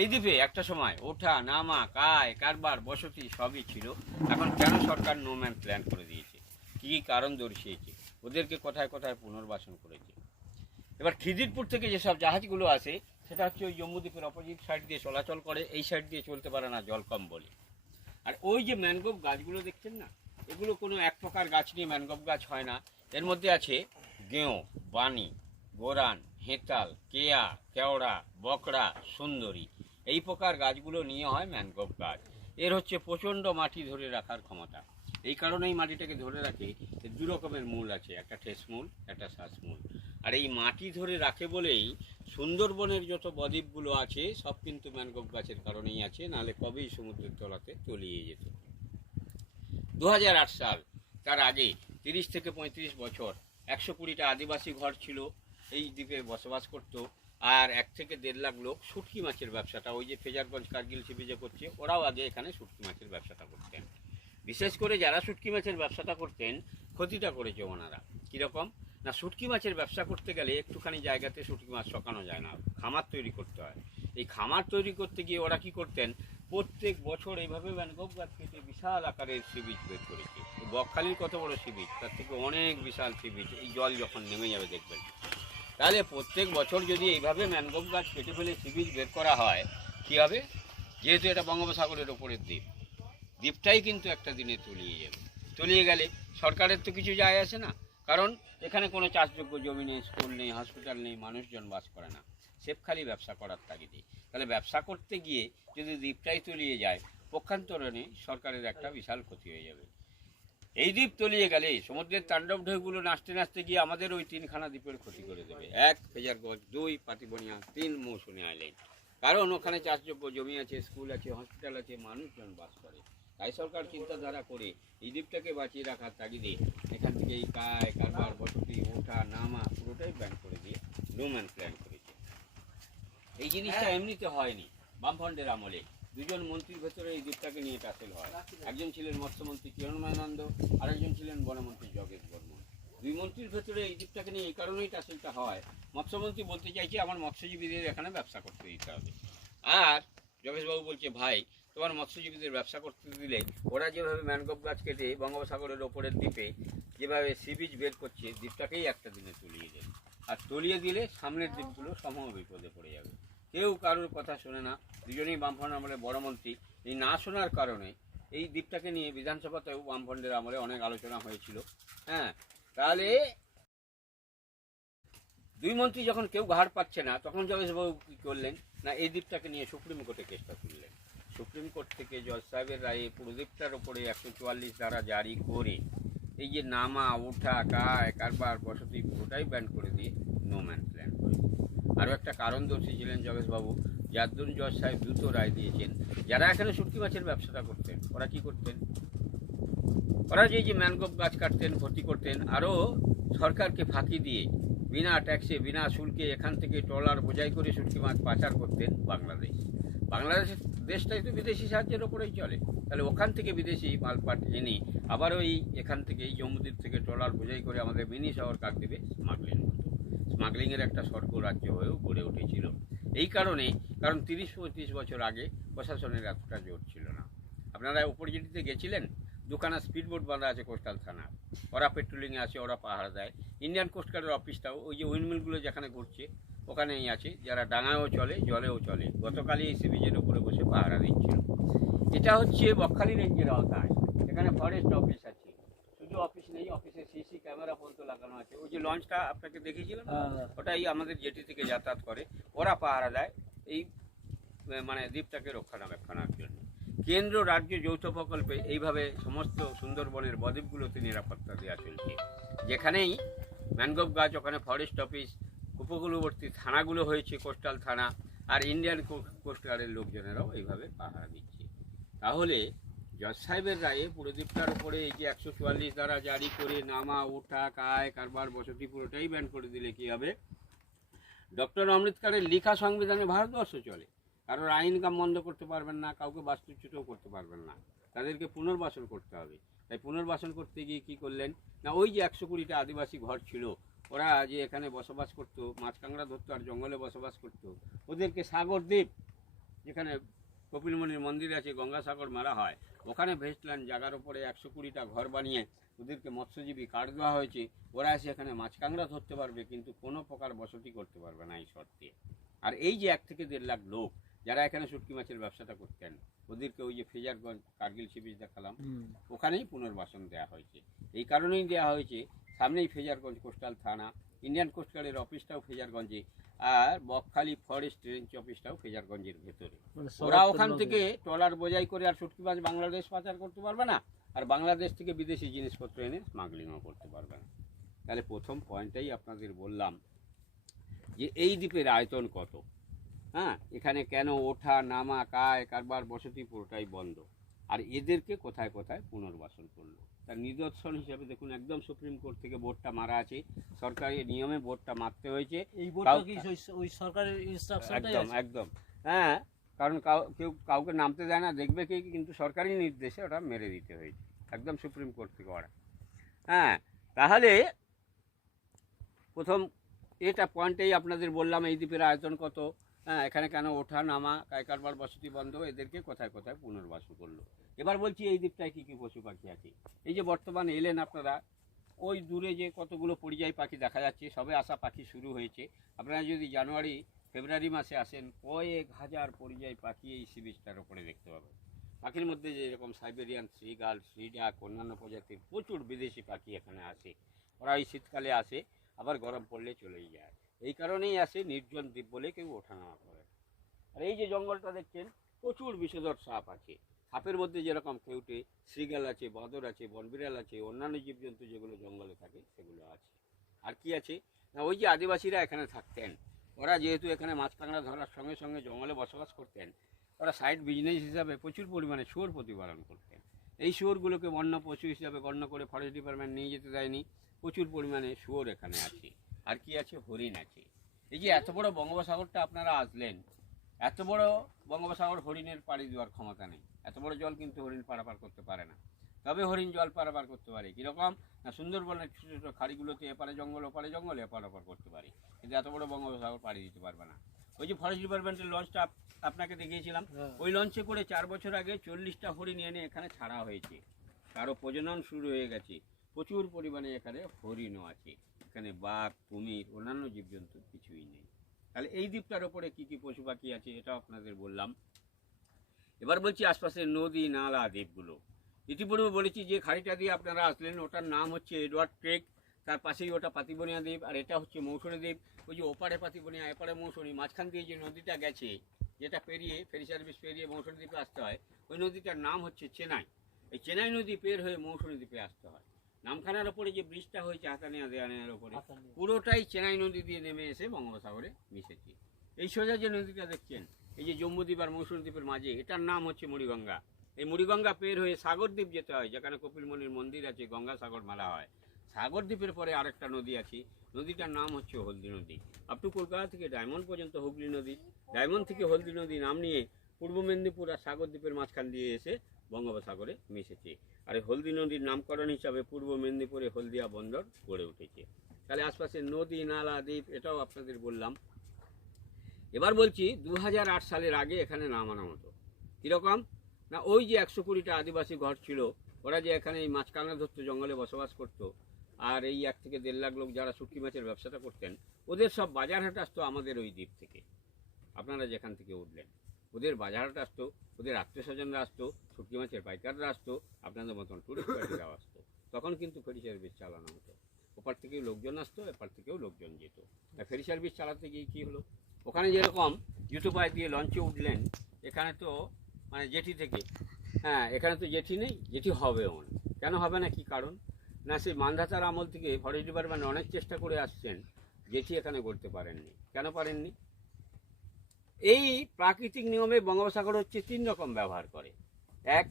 এই দ্বীপে একটা সময় ওঠা নামা কায় কারবার বসতি সবই ছিল। এখন কেন সরকার নোম্যান প্ল্যান করে দিয়েছে, কী কারণ দর্শিয়েছে, ওদেরকে কোথায় কোথায় পুনর্বাসন করেছে। এবার খিদিরপুর থেকে যেসব জাহাজগুলো আসে সেটা হচ্ছে ওই জম্মুদ্বীপের অপোজিট সাইড দিয়ে চলাচল করে, এই সাইড দিয়ে চলতে পারে না, জল কম বলে। আর ওই যে ম্যানগ্রোভ গাছগুলো দেখছেন না, এগুলো কোনো এক প্রকার গাছ নিয়ে ম্যানগ্রোভ গাছ হয় না। এর মধ্যে আছে গেঁয়ো, বানি, গোরান, হেতাল, কেয়া, কেওড়া, বকড়া, সুন্দরী, এই প্রকার গাছগুলো নিয়ে হয় ম্যানগ্রোভ গাছ। এর হচ্ছে প্রচণ্ড মাটি ধরে রাখার ক্ষমতা। এই কারণেই মাটিটাকে ধরে রাখে দু রকমের মূল আছে, একটা ঠেস মূল, একটা শ্বাস মূল। আর এই মাটি ধরে রাখে বলেই সুন্দরবনের যত বদ্বীপগুলো আছে সব কিন্তু ম্যানগ্রোভ গাছের কারণেই আছে, নাহলে কবেই সমুদ্রের তলাতে তলিয়ে যেত। 2008 সাল, তার আগে 30 থেকে 35 বছর 120টা আদিবাসী ঘর ছিল, এই দ্বীপে বসবাস করত। আর 1 থেকে 1.5 লাখ লোক শুটকি মাছের ব্যবসাটা, ওই যে ফেজারগঞ্জ কার্গিল সি বিচে করছে, ওরাও আগে এখানে শুটকি মাছের ব্যবসাটা করতেন। বিশেষ করে যারা শুটকি মাছের ব্যবসাটা করতেন ক্ষতিটা করেছে ওনারা। কীরকম না, শুটকি মাছের ব্যবসা করতে গেলে একটুখানি জায়গাতে শুটকি মাছ শকানো যায় না, খামার তৈরি করতে হয়। এই খামার তৈরি করতে গিয়ে ওরা কী করতেন, প্রত্যেক বছর এইভাবে ম্যানগ্রোভ গাছ কেটে বিশাল আকারের সি বিচ বের করেছে। বকখালির কত বড় সি বিচ, তার থেকে অনেক বিশাল সি বিচ, এই জল যখন নেমে যাবে দেখবেন। তাহলে প্রত্যেক বছর যদি এইভাবে ম্যানগ্রোভ গাছ কেটে ফেলে সি বিচ বের করা হয়, কী হবে, যেহেতু এটা বঙ্গোপসাগরের ওপরের দ্বীপ, দ্বীপটাই কিন্তু একটা দিনে তলিয়ে যাবে। তলিয়ে গেলে সরকারের তো কিছু যায় আসে না, কারণ এখানে কোনো চাষযোগ্য জমি নেই, স্কুল নেই, হসপিটাল নেই, মানুষজন বাস করে না, সেফ খালি ব্যবসা করার তাগিদে। তাহলে ব্যবসা করতে গিয়ে যদি দ্বীপটাই তলিয়ে যায়, পক্ষান্তরে সরকারের একটা বিশাল ক্ষতি হয়ে যাবে। এই দ্বীপ তলিয়ে গেলে সমুদ্রের তাণ্ডব ঢেউগুলো নাচতে নাচতে গিয়ে আমাদের ওই 3খানা দ্বীপের ক্ষতি করে দেবে। 1 ফেজারগঞ্জ, 2 পাতিবনিয়া, 3 মৌসুমী আইল্যান্ড। কারণ ওখানে চাষযোগ্য জমি আছে, স্কুল আছে, হসপিটাল আছে, মানুষজন বাস করে। তাই সরকার চিন্তাধারা করে এই দ্বীপটাকে বাঁচিয়ে রাখার তাগিদে এখান থেকে এই কায় কারবার বসতি ওঠা নামা পুরোটাই ব্যান করে দিয়ে নোম্যান প্ল্যান করেছে। এই জিনিসটা এমনিতে হয়নি, বামফ্রন্টের আমলে দুজন মন্ত্রীর ভেতরে এই দ্বীপটাকে নিয়ে টাসেল হয়। একজন ছিলেন মৎস্যমন্ত্রী কিরণময়ানন্দ, আরেকজন ছিলেন বনমন্ত্রী যোগেশ বর্মন। দুই মন্ত্রীর ভেতরে এই দ্বীপটাকে নিয়ে এই কারণেই টাসেলটা হয়, মৎস্যমন্ত্রী বলতে চাইছে আমার মৎস্যজীবীদের এখানে ব্যবসা করতে দিতে হবে। আর যোগেশবাবু বলছে ভাই তোমার মৎস্যজীবীদের ব্যবসা করতে দিলে ওরা যেভাবে ম্যানগ্রোভ গাছ কেটে বঙ্গোপসাগরের ওপরের দ্বীপে যেভাবে সি বিচ বের করছে, দ্বীপটাকেই একটা দিনে তলিয়ে দেবে। আর তলিয়ে দিলে সামনের দ্বীপগুলো সমূহ বিপদে পড়ে যাবে। কেউ কারোর কথা শোনে না, দুজনেই বামফ্রন্ট আমলে বড় মন্ত্রী। এই না শোনার কারণে এই দ্বীপটাকে নিয়ে বিধানসভাতেও বামফ্রন্টের আমলে অনেক আলোচনা হয়েছিল। হ্যাঁ, তাহলে দুই মন্ত্রী যখন কেউ ঘাড় পাচ্ছে না, তখন যোগেশবাবু কী করলেন না, এই দ্বীপটাকে নিয়ে সুপ্রিম কোর্টে কেসটা তুললেন। সুপ্রিম কোর্ট থেকে জজ সাহেবের রায়ে পুরো দ্বীপটার ওপরে 144 ধারা জারি করে এই যে নামা ওঠা কায় কারবার বসতি পুরোটাই ব্যান করে দিয়ে নোম্যান প্ল্যান করে। আরও একটা কারণ দর্শিয়েছিলেন যোগেশবাবু, যার জন্য জজ সাহেব দ্রুত রায় দিয়েছেন। যারা এখানে শুটকি মাছের ব্যবসাটা করতেন ওরা কি করতেন, ওরা যে ম্যানগ্রোভ গাছ কাটতেন, ক্ষতি করতেন, আরও সরকারকে ফাঁকি দিয়ে বিনা ট্যাক্সে বিনা শুল্কে এখান থেকে ট্রলার বোঝাই করে শুটকি মাছ পাচার করতেন বাংলাদেশ। বাংলাদেশ দেশটাই তো বিদেশি সাহায্যের ওপরেই চলে, তাহলে ওখান থেকে বিদেশি মালপাট এনে আবার ওই এখান থেকে এই জম্মুদ্বীপ থেকে ট্রলার বোঝাই করে আমাদের মিনি শহর কাকদ্বীপে স্মাগলিং হতো। স্মাগলিংয়ের একটা স্বর্গ রাজ্য হয়েও গড়ে উঠেছিল। এই কারণে, কারণ 30-35 বছর আগে প্রশাসনের এতটা জোর ছিল না। আপনারা উপরজেটিতে গেছিলেন, দুখানা স্পিডবোট বাঁধা আছে কোস্টাল থানার, ওরা পেট্রোলিংয়ে আছে, ওরা পাহারা দেয়। ইন্ডিয়ান কোস্টগার্ডের অফিসটাও ওই যে উইন্ডমিলগুলো যেখানে ঘুরছে ওখানেই আছে, যারা ডাঙায়ও চলে জলেও চলে। গতকালই এই সি বিচের উপরে বসে পাহারা দিচ্ছিল। এটা হচ্ছে বকখালি রেঞ্জের আওতায়, এখানে ফরেস্ট অফিস আছে। শুধু অফিস নেই, অফিসে সিসি ক্যামেরা পর্যন্ত লাগানো আছে। ওই যে লঞ্চটা আপনাকে দেখিয়েছিলাম, ওটাই আমাদের জেটি থেকে যাতায়াত করে, ওরা পাহারা দেয় এই মানে দ্বীপটাকে রক্ষণাবেক্ষণের জন্য। কেন্দ্র রাজ্য যৌথ প্রকল্পে এইভাবে সমস্ত সুন্দরবনের বদ্বীপগুলোতে নিরাপত্তা দেওয়া চলছে। যেখানেই ম্যানগ্রোভ গাছ ওখানে ফরেস্ট অফিস, উপকূলবর্তী থানাগুলো হয়েছে কোস্টাল থানা, আর ইন্ডিয়ান কোস্টগার্ডের লোকজনেরাও এইভাবে পাহারা দিচ্ছে। তাহলে জজ সাহেবের রায়ে পুরো দ্বীপটার উপরে এই যে 144 ধারা জারি করে নামা ওঠা কায় কারবার বসতি পুরোটাই ব্যান করে দিলে কী হবে, ডক্টর আম্বেদকরের লেখা সংবিধানে ভারতবর্ষ চলে। কারোর আইন কাম বন্ধ করতে পারবেন না, কাউকে বাস্তুচ্যুতও করতে পারবেন না, তাদেরকে পুনর্বাসন করতে হবে। তাই পুনর্বাসন করতে গিয়ে কী করলেন না, ওই যে 120টা আদিবাসী ঘর ছিল, ওরা যে এখানে বসবাস করতো, মাছ কাঁকড়া ধরতো আর জঙ্গলে বসবাস করতো, ওদেরকে সাগর দ্বীপ যেখানে কপিলমুনির মন্দির আছে, গঙ্গাসাগর মেলা হয়, ওখানে ভেস্টল্যান্ড জায়গার উপরে 120টা ঘর বানিয়ে ওদেরকে মৎস্যজীবী কার্ড দেওয়া হয়েছে। ওরা এসে এখানে মাছ কাঁকড়া ধরতে পারবে, কিন্তু কোনো প্রকার বসতি করতে পারবে না এই শর্তে। আর এই যে 1 থেকে 1.5 লাখ লোক যারা এখানে শুটকি মাছের ব্যবসাটা করতেন, ওদেরকে ওই যে ফ্রেজারগঞ্জ কার্গিল সি বিচ দেখালাম, ওখানেই পুনর্বাসন দেওয়া হয়েছে। এই কারণেই দেওয়া হয়েছে, সামনেই ফ্রেজারগঞ্জ কোস্টাল থানা, ইন্ডিয়ান কোস্টগার্ডের অফিসটাও ফ্রেজারগঞ্জে, আর বকখালি ফরেস্ট রেঞ্জ অফিসটাও ফ্রেজারগঞ্জের ভেতরে। ওরা ওখান থেকে ট্রলার বোঝাই করে আর শুটকি মাছ বাংলাদেশ পাচার করতে পারবে না, আর বাংলাদেশ থেকে বিদেশি জিনিসপত্র এনে স্মাগলিংও করতে পারবে না। তাহলে প্রথম পয়েন্টটাই আপনাদের বললাম যে এই দ্বীপের আয়তন কত, হ্যাঁ, এখানে কেন ওঠা নামা কায় কারবার বসতি পুরোটাই বন্ধ, আর এদেরকে কোথায় কোথায় পুনর্বাসন করলো তার নিদর্শন হিসাবে দেখুন, একদম সুপ্রিম কোর্ট থেকে বোর্ডটা মারা আছে, সরকারি নিয়মে বোর্ডটা মারতে হয়েছে। এই বোর্ডটা কি ওই সরকারের ইনস্ট্রাকশনটাই একদম একদম, হ্যাঁ, কারণ কেউ কাউকে নামতে দেয় না, দেখবে কি, কিন্তু সরকারি নির্দেশে ওটা মেরে দিতে হয়েছে, একদম সুপ্রিম কোর্ট থেকে ওরা। হ্যাঁ, তাহলে প্রথম এটা পয়েন্টেই আপনাদের বললাম এই দ্বীপের আয়তন কত, হ্যাঁ, এখানে কেন ওঠা নামা কায় কারবার বসতি বন্ধ, এদেরকে কোথায় কোথায় পুনর্বাসন করলো। এবার বলছি এই দ্বীপটায় কী কী পশু পাখি আছে। এই যে বর্তমানে এলেন আপনারা, ওই দূরে যে কতগুলো পরিযায়ী পাখি দেখা যাচ্ছে, সবে আসা পাখি শুরু হয়েছে। আপনারা যদি জানুয়ারি ফেব্রুয়ারি মাসে আসেন, কয়েক হাজার পরিযায়ী পাখি এই সি বিচটার ওপরে দেখতে পাবেন। পাখির মধ্যে যেরকম সাইবেরিয়ান শ্রীগাল, শ্রীডাক, অন্যান্য প্রজাতির প্রচুর বিদেশি পাখি এখানে আসে। ওরা এই শীতকালে আসে, আবার গরম পড়লে চলেই যায়। এই কারণেই আসে, নির্জন দ্বীপ বলে কেউ ওঠানামা করে। আর এই যে জঙ্গলটা দেখছেন, প্রচুর বিষধর সাপ আছে। সাপের মধ্যে যেরকম কেউটে, শ্রীগাল আছে, বাঁদর আছে, বনবিড়াল আছে, অন্যান্য জীবজন্তু যেগুলো জঙ্গলে থাকে সেগুলো আছে। আর কি আছে না, ওই যে আদিবাসীরা এখানে থাকতেন, ওরা যেহেতু এখানে মাছ কাঁকড়া ধরার সঙ্গে সঙ্গে জঙ্গলে বসবাস করতেন, ওরা সাইড বিজনেস হিসাবে প্রচুর পরিমাণে শুয়োর প্রতিপালন করতেন। এই শুয়োরগুলোকে বন্য পশু হিসাবে গণ্য করে ফরেস্ট ডিপার্টমেন্ট নিয়ে যেতে দেয়নি। প্রচুর পরিমাণে শুয়োর এখানে আছে। আর কি আছে, হরিণ আছে। এই যে এত বড় বঙ্গোপসাগরটা আপনারা আসলেন, এত বড় বঙ্গোপসাগর হরিণের পাড়ি দেওয়ার ক্ষমতা নেই। এত বড় জল কিন্তু হরিণ পারাপার করতে পারে না। তবে হরিণ জল পারাপার করতে পারে কীরকম না, সুন্দরবনের ছোটো ছোটো খাড়িগুলোতে এপারে জঙ্গল ওপারে জঙ্গলে পারাপার করতে পারে, কিন্তু এত বড় বঙ্গোপসাগর পাড়ি দিতে পারবে না। ওই যে ফরেস্ট ডিপার্টমেন্টের লঞ্চটা আপনাকে দেখিয়েছিলাম, ওই লঞ্চে করে 4 বছর আগে 40টা হরিণ এনে এখানে ছাড়া হয়েছে। তারও প্রজনন শুরু হয়ে গেছে। প্রচুর পরিমাণে এখানে হরিণও আছে। এখানে বাঘ, কুমির, অন্যান্য জীবজন্তু কিছুই নেই। তাহলে এই দ্বীপটার ওপরে কী কী পশু পাখি আছে এটাও আপনাদের বললাম। এবার বলছি আশপাশের নদী নালা দ্বীপগুলো। ইতিপূর্বে বলেছি যে খাড়িটা দিয়ে আপনারা আসলেন, ওটার নাম হচ্ছে এডওয়ার্ড ট্রেক, তার পাশেই ওটা পাতিবনিয়া দ্বীপ, আর এটা হচ্ছে মৌসুমী দ্বীপ। ওই যে ওপারে পাতিবনিয়া, এপারে মৌসুমী, মাঝখান দিয়ে যে নদীটা গেছে, যেটা পেরিয়ে ফেরি সার্ভিস পেরিয়ে মৌসুমী দ্বীপে আসতে হয়, ওই নদীটার নাম হচ্ছে চেনাই। এই চেনাই নদী পের হয়ে মৌসুমী দ্বীপে আসতে হয়। নামখানার ওপরে যে ব্রিজটা হয়েছে হাতানিয়া দেয়ানিয়ার ওপরে, পুরোটাই চেনাই নদী দিয়ে নেমে এসে বঙ্গোপসাগরে মিশেছে। এই সোজা যে নদীটা দেখছেন, এই যে জম্বুদ্বীপ আর মৌসুমী দ্বীপের মাঝে, এটার নাম হচ্ছে মুড়িগঙ্গা। এই মুড়িগঙ্গা পের হয়ে সাগরদ্বীপ যেতে হয়, যেখানে কপিলমুনির মন্দির আছে, গঙ্গাসাগর মেলা হয়। সাগরদ্বীপের পরে আরেকটা নদী আছে, নদীটার নাম হচ্ছে হলদি নদী। আপ টু কলকাতা থেকে ডায়মন্ড পর্যন্ত হুগলি নদী, ডায়মন্ড থেকে হলদি নদী নাম নিয়ে পূর্ব মেদিনীপুর আর সাগরদ্বীপের মাঝখান দিয়ে এসে বঙ্গোপসাগরে মিশেছে। আর এই হলদি নদীর নামকরণ হিসাবে পূর্ব মেদিনীপুরে হলদিয়া বন্দর গড়ে উঠেছে। তাহলে আশপাশের নদী নালা দ্বীপ এটাও আপনাদের বললাম। এবার বলছি 2008 সালের আগে এখানে নামানো হতো। কীরকম না, ওই যে 120টা আদিবাসী ঘর ছিল, ওরা যে এখানে এই মাছ কাঁকড়া ধরতো, জঙ্গলে বসবাস করতো, আর এই 1 থেকে 1.5 লাখ লোক যারা শুটকি মাছের ব্যবসাটা করতেন, ওদের সব বাজার হাট আসতো আমাদের ওই দ্বীপ থেকে। আপনারা যেখান থেকে উঠলেন, ওদের বাজার হাট আসতো, ওদের আত্মীয় স্বজনরা আসতো, শুটকি মাছের পাইকাররা আসতো, আপনাদের মতন টুরিস্ট গাড়িরাও আসতো। তখন কিন্তু ফেরি সার্ভিস চালানো হতো। ওপার থেকেও লোকজন আসতো, এপার থেকেও লোকজন যেত। ফেরি সার্ভিস চালাতে গিয়ে কী হলো, ওখানে যেরকম জুতো পায়ে দিয়ে লঞ্চে উঠলেন, এখানে তো মানে জেটি থেকে, হ্যাঁ, এখানে তো জেটি নেই, জেটি হবেও না। কেন হবে না, কি কারণ না, সেই মান্ধাতার আমল থেকে ফরেস্ট ডিপার্টমেন্ট অনেক চেষ্টা করে আসছেন, জেটি এখানে করতে পারেননি। কেন পারেননি? এই প্রাকৃতিক নিয়মে বঙ্গোপসাগর হচ্ছে 3 রকম ব্যবহার করে। এক,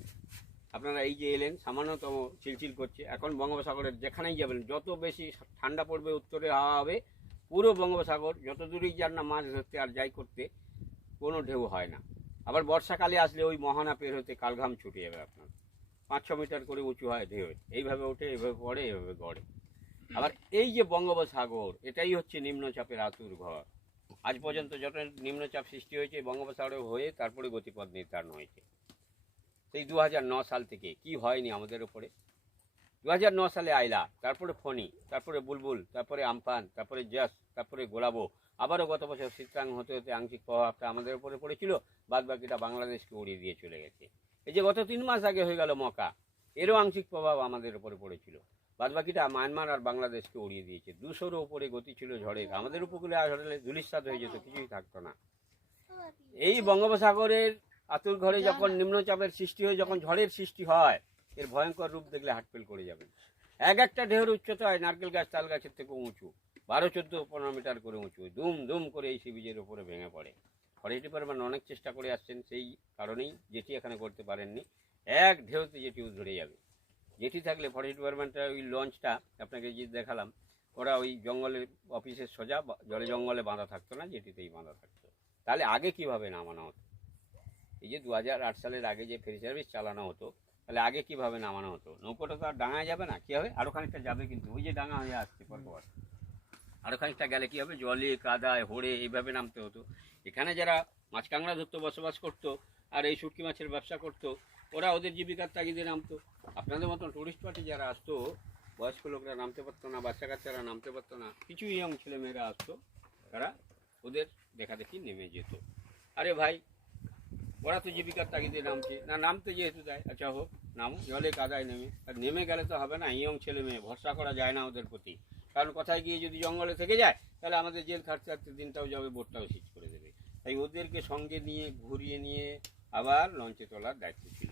আপনারা এই যে এলেন, সামান্যতম চিলচিল করছে, এখন বঙ্গোপসাগরের যেখানেই যাবেন, যত বেশি ঠান্ডা পড়বে উত্তরে হাওয়া হবে, পুরো বঙ্গোপসাগর যত দূরেই যান না মাছ ধরতে আর যাই করতে, কোনো ঢেউ হয় না। আবার বর্ষাকালে আসলে ওই মহানা পের হতে কালঘাম ছুটে যাবে আপনার, 5-6 মিটার করে উঁচু হয় ঢেউ, এইভাবে ওঠে, এইভাবে পড়ে, এইভাবে গড়ে। আবার এই যে বঙ্গোপসাগর, এটাই হচ্ছে নিম্নচাপের আতুর ঘর। আজ পর্যন্ত যত নিম্নচাপ সৃষ্টি হয়েছে বঙ্গোপসাগরে হয়ে তারপরে গতিপথ নির্ধারণ হয়েছে। সেই 2009 সাল থেকে কি হয়নি আমাদের উপরে। 2009 সালে আইলা, তারপরে ফণি, তারপরে বুলবুল, তারপরে আমফান, তারপরে জস, তারপরে গোলাবো, আবারও গত বছর শীতাং হতে হতে আংশিক প্রভাবটা আমাদের উপরে পড়েছিল, বাদ বাকিটা বাংলাদেশকে উড়িয়ে দিয়ে চলে গেছে। এই যে গত 3 মাস আগে হয়ে গেল মকা, এরও আংশিক প্রভাব আমাদের উপরে পড়েছিল, বাদ বাকিটা মায়ানমার আর বাংলাদেশকে উড়িয়ে দিয়েছে। 200-র উপরে গতি ছিল ঝড়ের, আমাদের উপকূলে আসলে ধূলিসাৎ হয়ে যেত, কিছুই থাকতো না। এই বঙ্গোপসাগরের আতুর ঘরে যখন নিম্নচাপের সৃষ্টি হয়, যখন ঝড়ের সৃষ্টি হয়, এর ভয়ঙ্কর রূপ দেখলে হাটফেল করে যাবেন। একটা ঢেউর উচ্চতা হয় নারকেল গাছ তাল গাছের থেকে উঁচু, 12, 14, 15 মিটার করে উঁচু, দুম দুম করে এই সি বিচের উপরে ভেঙে পড়ে। ফরেস্ট ডিপার্টমেন্ট অনেক চেষ্টা করে আসছেন, সেই কারণেই যেটি এখানে করতে পারেননি। এক ঢেউতে যেটিও ধরে যাবে। যেটি থাকলে ফরেস্ট ডিপার্টমেন্টের ওই লঞ্চটা আপনাকে যে দেখালাম, ওরা ওই জঙ্গলের অফিসের সোজা জলে জঙ্গলে বাঁধা থাকতো না, যেটিতেই বাঁধা থাকতো। তাহলে আগে কিভাবে নামানো হতো? এই যে 2008 সালের আগে যে ফেরি সার্ভিস চালানো হতো, তাহলে আগে কিভাবে নামানো হতো? নৌকোটা তো আর ডাঙায় যাবে না, কি হবে? আরো খানিকটা যাবে, কিন্তু ওই যে ডাঙা হয়ে আসছে পরপর, আরো খানিকটা গেলে কি হবে? জলে কাদায় হোড়ে এইভাবে নামতে হতো। এখানে যারা মাছ কাঁকড়া ধরতো, বসবাস করতো, আর এই শুটকি মাছের ব্যবসা করতো, ওরা ওদের জীবিকার তাগিদে নামতো। আপনাদের মতন টুরিস্ট পার্টি যারা আসতো, বয়স্ক লোকরা নামতে পারতো না, বাচ্চা কাচ্চারা নামতে পারতো না, কিছু ইয়ং ছেলেমেয়েরা আসতো, তারা ওদের দেখাদেখি নেমে যেত। আরে ভাই, ওরা তো জীবিকার তাগিদে নামছে না, নামতে যেহেতু দেয়, আচ্ছা হোক, নামো, জলে কাদায় নেমে। আর নেমে গেলে তো হবে না, ইয়ং ছেলে মেয়ে, ভরসা করা যায় না ওদের প্রতি। কারণ কোথায় গিয়ে যদি জঙ্গলে থেকে যায়, তাহলে আমাদের জেল খাটতে খাটতে দিনটাও যাবে, বোটটাও সিজ করে দেবে। তাই ওদেরকে সঙ্গে নিয়ে ঘুরিয়ে নিয়ে আবার লঞ্চে তোলার দায়িত্ব ছিল।